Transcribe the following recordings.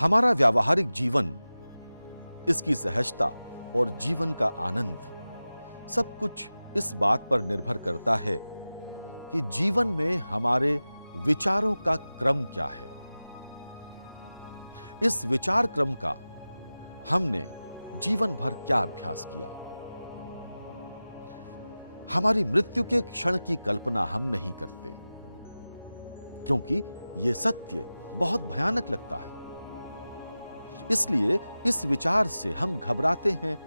हमारा व्यावहारिक जीवन, इसकी सहजता और जीवन का आनंद, सब कुछ इस बात पर निर्भर करता है कि जीवन में हमारे विचारों का क्रम क्या है। इस विचार क्रम का हमने जीवन भर क्या अभ्यास किया। हमारी मृत्यु के क्षण की कल्पना हम नहीं करते, क्योंकि यह सत्य बहुत भयानक लगता है। इसलिए इस विचार से हम घबराते हैं,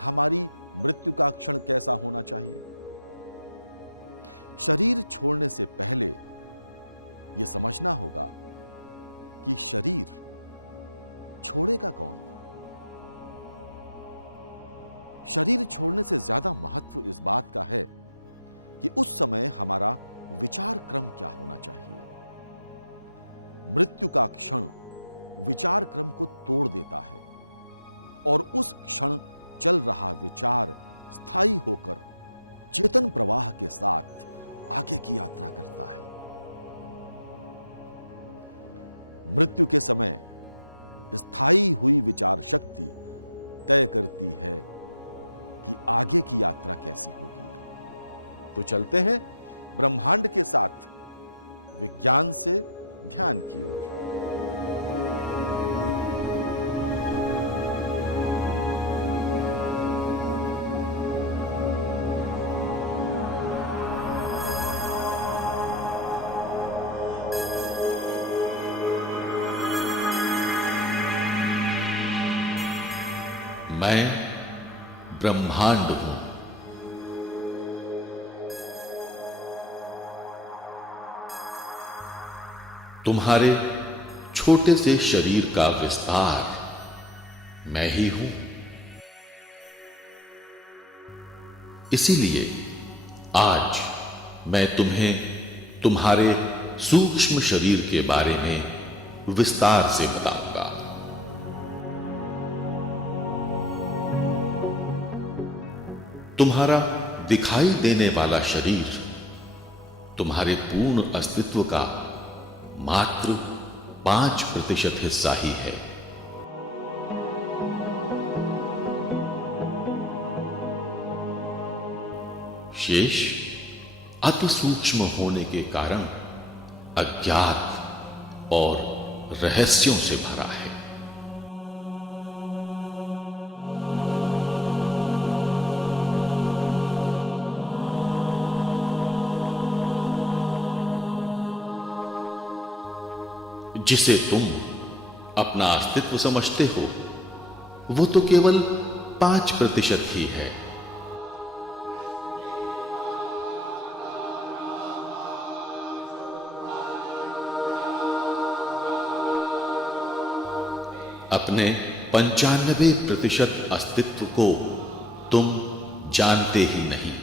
हमारी मृत्यु का क्षण कैसा होना चाहिए। शरीर छोड़ने से पहले यह समझना होगा कि शरीर छोड़ेगा कौन। शरीर छोड़ने से ज्यादा महत्व इस बात का है कि उस समय हमारा विचार क्रम क्या होना चाहिए। मृत्यु का क्षण विचार क्रम को तोड़ देता है और उस क्षण चल रहा विचार स्थायी होकर चेतन प्रवाह के साथ आगे की यात्रा करता है। मृत्यु के समय स्थायी हुई विचार शक्ति तय करती है कि आगे की यात्रा कैसी होगी। तो चलते हैं ब्रह्मांड के साथ विज्ञान से ध्यान की ओर। मैं ब्रह्मांड हूं। तुम्हारे छोटे से शरीर का विस्तार मैं ही हूं। इसीलिए आज मैं तुम्हें तुम्हारे सूक्ष्म शरीर के बारे में विस्तार से बताऊंगा। तुम्हारा दिखाई देने वाला शरीर तुम्हारे पूर्ण अस्तित्व का मात्र 5% हिस्सा ही है। शेष अति सूक्ष्म होने के कारण अज्ञात और रहस्यों से भरा है। जिसे तुम अपना अस्तित्व समझते हो वो तो केवल 5% ही है। अपने 95% अस्तित्व को तुम जानते ही नहीं।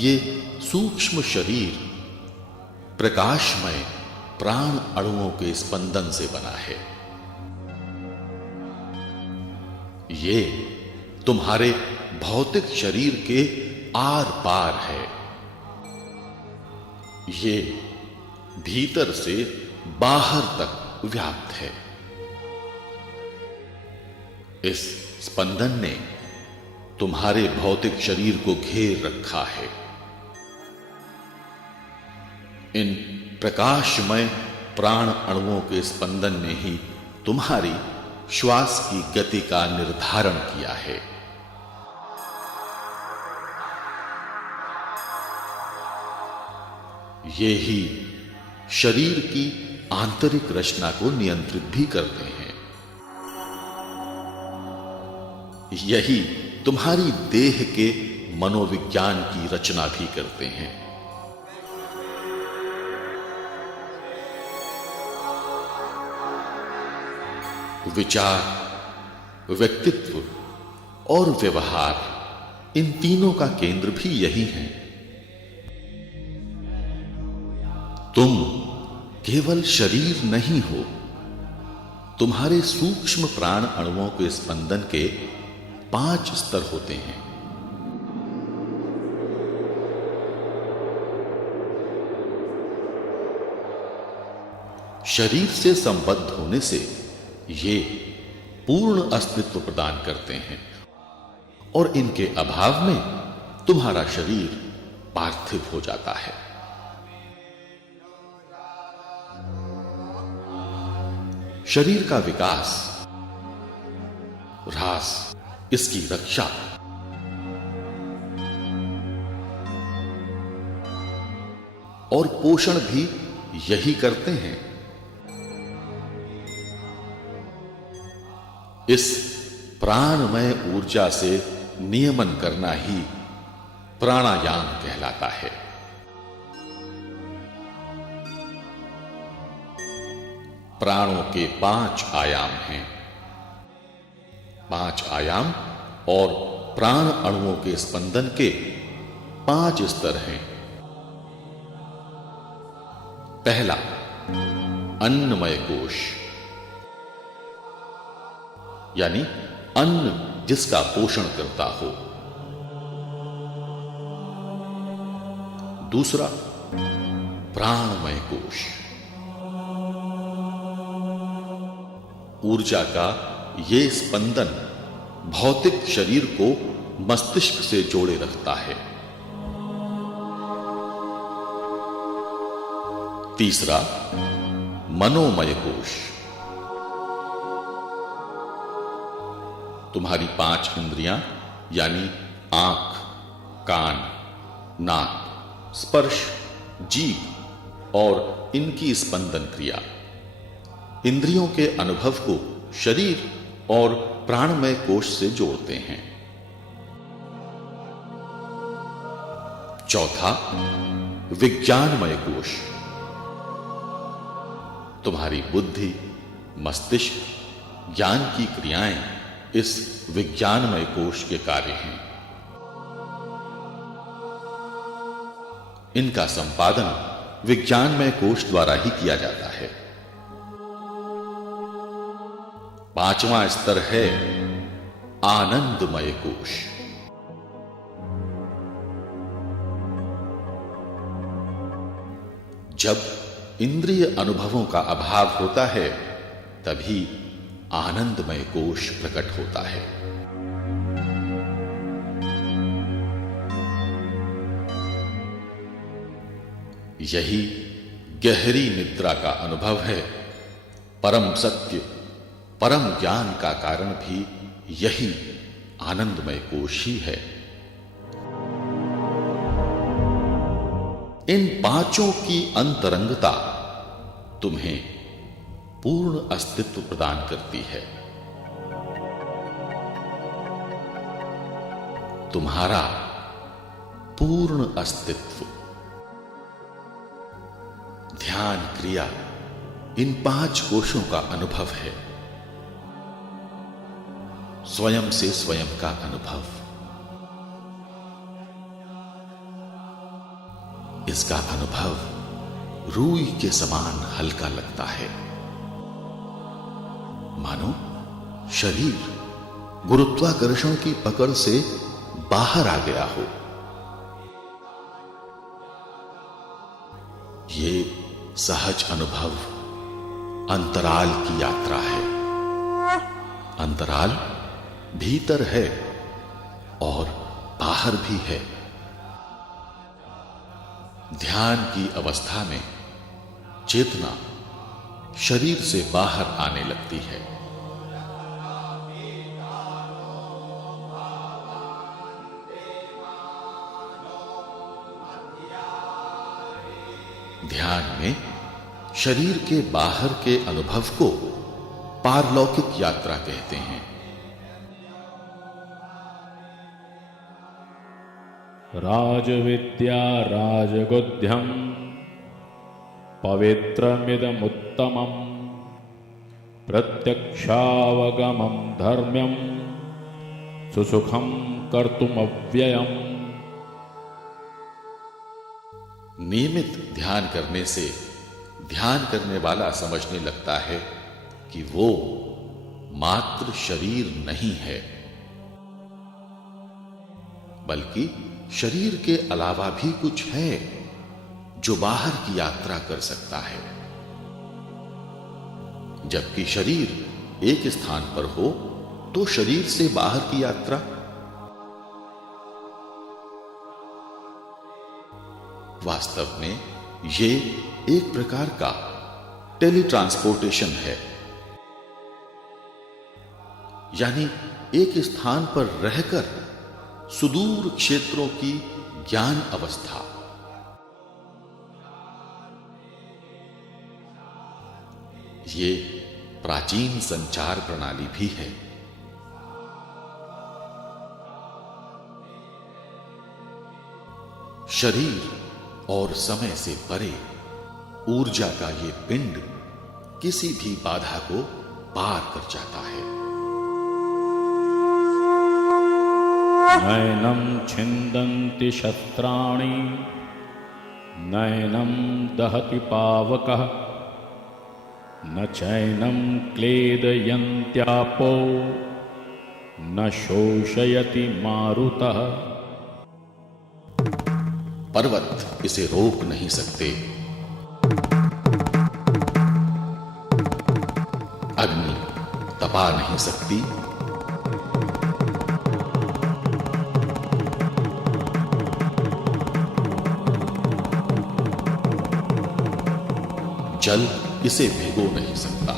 ये सूक्ष्म शरीर प्रकाशमय प्राण अणुओं के स्पंदन से बना है। ये तुम्हारे भौतिक शरीर के आर पार है। ये भीतर से बाहर तक व्याप्त है। इस स्पंदन ने तुम्हारे भौतिक शरीर को घेर रखा है। इन प्रकाशमय प्राण अणुओं के स्पंदन ने ही तुम्हारी श्वास की गति का निर्धारण किया है। ये ही शरीर की आंतरिक रचना को नियंत्रित भी करते हैं। यही तुम्हारी देह के मनोविज्ञान की रचना भी करते हैं। विचार, व्यक्तित्व और व्यवहार, इन तीनों का केंद्र भी यही है। तुम केवल शरीर नहीं हो, तुम्हारे सूक्ष्म प्राण अणुओं के स्पंदन के 5 स्तर होते हैं। शरीर से संबद्ध होने से ये पूर्ण अस्तित्व प्रदान करते हैं और इनके अभाव में तुम्हारा शरीर पार्थिव हो जाता है। शरीर का विकास, ह्रास, इसकी रक्षा और पोषण भी यही करते हैं। इस प्राणमय ऊर्जा से नियमन करना ही प्राणायाम कहलाता है। प्राणों के 5 आयाम हैं। 5 आयाम और प्राण अणुओं के स्पंदन के 5 स्तर हैं। पहला, अन्नमय कोश, यानी अन्न जिसका पोषण करता हो। दूसरा, प्राणमय कोश, ऊर्जा का ये स्पंदन भौतिक शरीर को मस्तिष्क से जोड़े रखता है। तीसरा, मनोमय कोश, तुम्हारी 5 इंद्रियां यानी आंख, कान, नाक, स्पर्श, जीभ और इनकी स्पंदन क्रिया इंद्रियों के अनुभव को शरीर और प्राणमय कोश से जोड़ते हैं। चौथा, विज्ञानमय कोश, तुम्हारी बुद्धि, मस्तिष्क, ज्ञान की क्रियाएं इस विज्ञानमय कोश के कार्य हैं। इनका संपादन विज्ञानमय कोश द्वारा ही किया जाता है। 5वां स्तर है आनंदमय कोश। जब इंद्रिय अनुभवों का अभाव होता है तभी आनंदमय कोश प्रकट होता है। यही गहरी निद्रा का अनुभव है। परम सत्य, परम ज्ञान का कारण भी यही आनंदमय कोश ही है। इन 5 की अंतरंगता तुम्हें पूर्ण अस्तित्व प्रदान करती है। तुम्हारा पूर्ण अस्तित्व, ध्यान क्रिया इन 5 कोशों का अनुभव है। स्वयं से स्वयं का अनुभव। इसका अनुभव रूई के समान हल्का लगता है, मानो शरीर गुरुत्वाकर्षण की पकड़ से बाहर आ गया हो। ये सहज अनुभव अंतराल की यात्रा है। अंतराल भीतर है और बाहर भी है। ध्यान की अवस्था में चेतना शरीर से बाहर आने लगती है। ध्यान में शरीर के बाहर के अनुभव को पारलौकिक यात्रा कहते हैं। राजविद्या राजगुध्यं पवित्रमिदमुत्तमं प्रत्यक्षावगमं धर्म्यं सुसुखं कर्तुमव्ययम्। नियमित ध्यान करने से ध्यान करने वाला समझने लगता है कि वो मात्र शरीर नहीं है, बल्कि शरीर के अलावा भी कुछ है जो बाहर की यात्रा कर सकता है। जबकि शरीर एक स्थान पर हो तो शरीर से बाहर की यात्रा। वास्तव में ये एक प्रकार का टेलीट्रांसपोर्टेशन है, यानी एक स्थान पर रहकर सुदूर क्षेत्रों की ज्ञान अवस्था। ये प्राचीन संचार प्रणाली भी है। शरीर और समय से परे ऊर्जा का ये पिंड किसी भी बाधा को पार कर जाता है। नैनं छिन्दन्ति शस्त्राणि नैनं दहति पावकः न चैनं क्लेदयन्त्यापो न शोषयति मारुतः। पर्वत इसे रोक नहीं सकते, अग्नि तपा नहीं सकती, जल इसे भिगो नहीं सकता।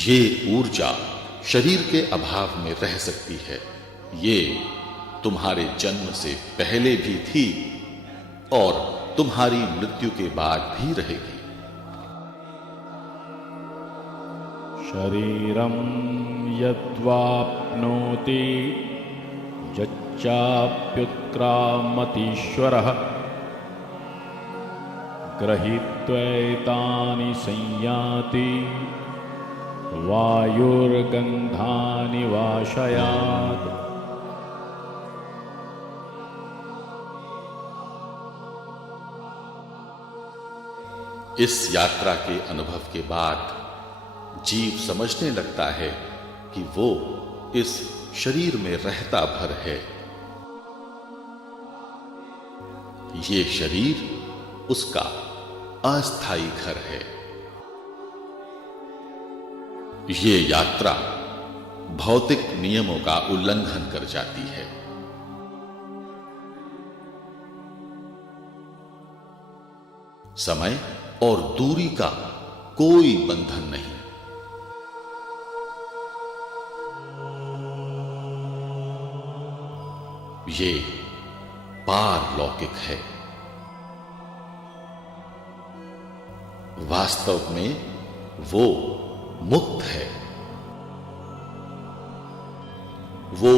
ये ऊर्जा शरीर के अभाव में रह सकती है। ये तुम्हारे जन्म से पहले भी थी और तुम्हारी मृत्यु के बाद भी रहेगी। शरीरं यद्वाप्नोति यच्चाप्युत्क्रामतीश्वरः गृहीत्वैतानि संयाति वायुर्गन्धानि वाशयात्। इस यात्रा के अनुभव के बाद जीव समझने लगता है कि वो इस शरीर में रहता भर है। ये शरीर उसका अस्थायी घर है। ये यात्रा भौतिक नियमों का उल्लंघन कर जाती है। समय और दूरी का कोई बंधन नहीं। ये पारलौकिक है। वास्तव में वो मुक्त है। वो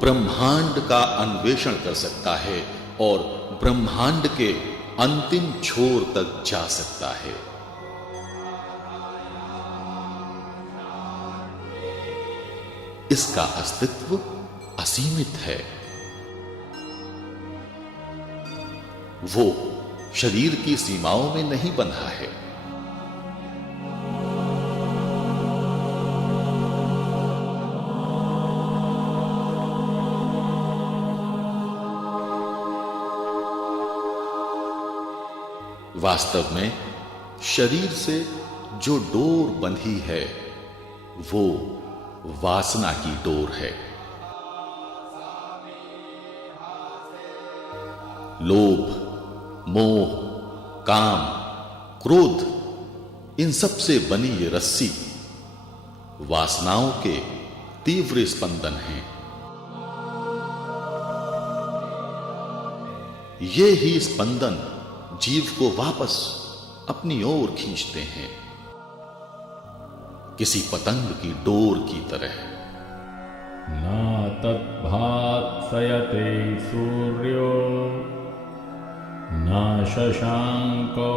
ब्रह्मांड का अन्वेषण कर सकता है और ब्रह्मांड के अंतिम छोर तक जा सकता है। इसका अस्तित्व असीमित है। वो शरीर की सीमाओं में नहीं बंधा है। वास्तव में शरीर से जो डोर बंधी है वो वासना की डोर है। लोभ, मोह, काम, क्रोध, इन सब से बनी ये रस्सी वासनाओं के तीव्र स्पंदन हैं। ये ही स्पंदन जीव को वापस अपनी ओर खींचते हैं, किसी पतंग की डोर की तरह। न तद्भासयते सूर्यो न शशांको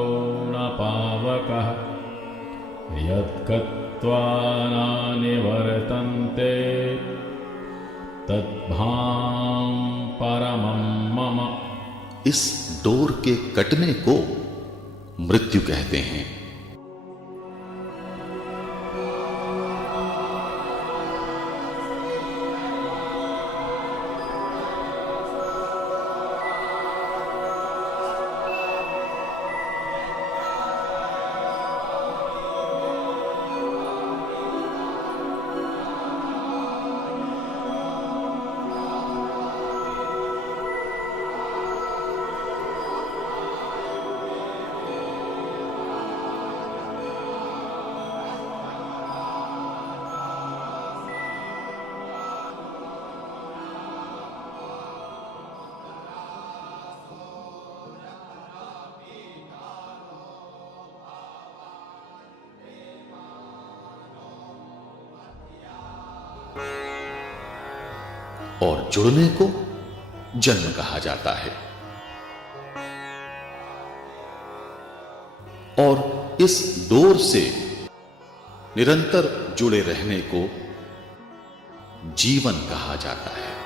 न पावकः यद्गत्वा न निवर्तन्ते तद्भां परमं मम। इस डोर के कटने को मृत्यु कहते हैं। और जुड़ने को जन्म कहा जाता है। और इस डोर से निरंतर जुड़े रहने को जीवन कहा जाता है।